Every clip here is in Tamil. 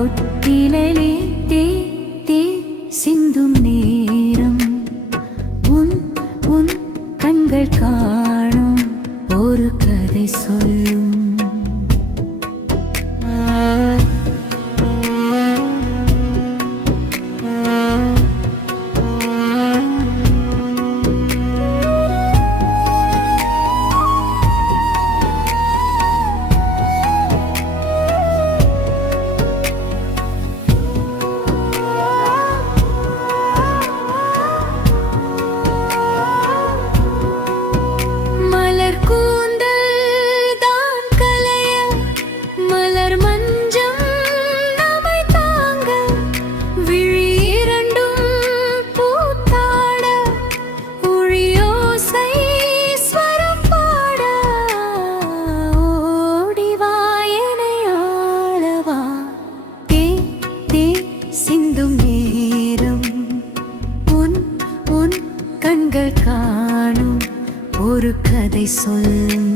தொட்டிலே தே தே சிந்தும் நேரம் உன் உன் கண்கள் காணும் ஒரு கதை சொல்லும். கண்கள் காணும் ஒரு கதை சொல்லும்.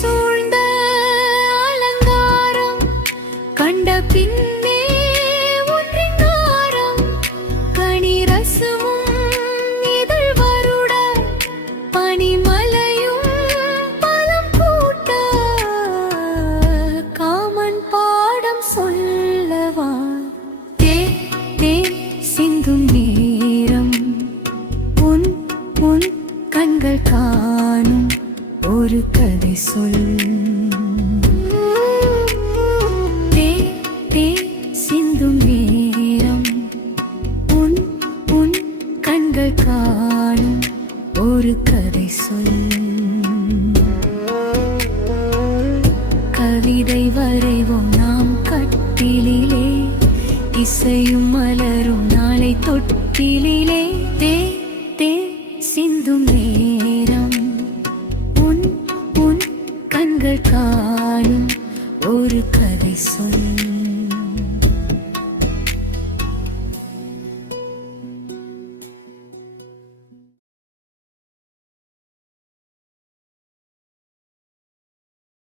சூழ்ந்த அலங்காரம் கண்ட பின்னே ஒன்றினாரம் கனிரசமும் இதழ் வருட பனிமலையும் பலம் கூட்ட காமன் பாடம் சொல்லவா தே தே சிந்தும் நேரம் உன் உன் கண்கள் காணும் ஒரு கதை சொல்லும். தே தே சிந்தும் நேரம் உன் உன் கண்கள் காணும் ஒரு கதை சொல்லும். கவிதை வரைவோம் நாம் கட்டிலே இசையும் மலரும் நாளை தொட்டிலே.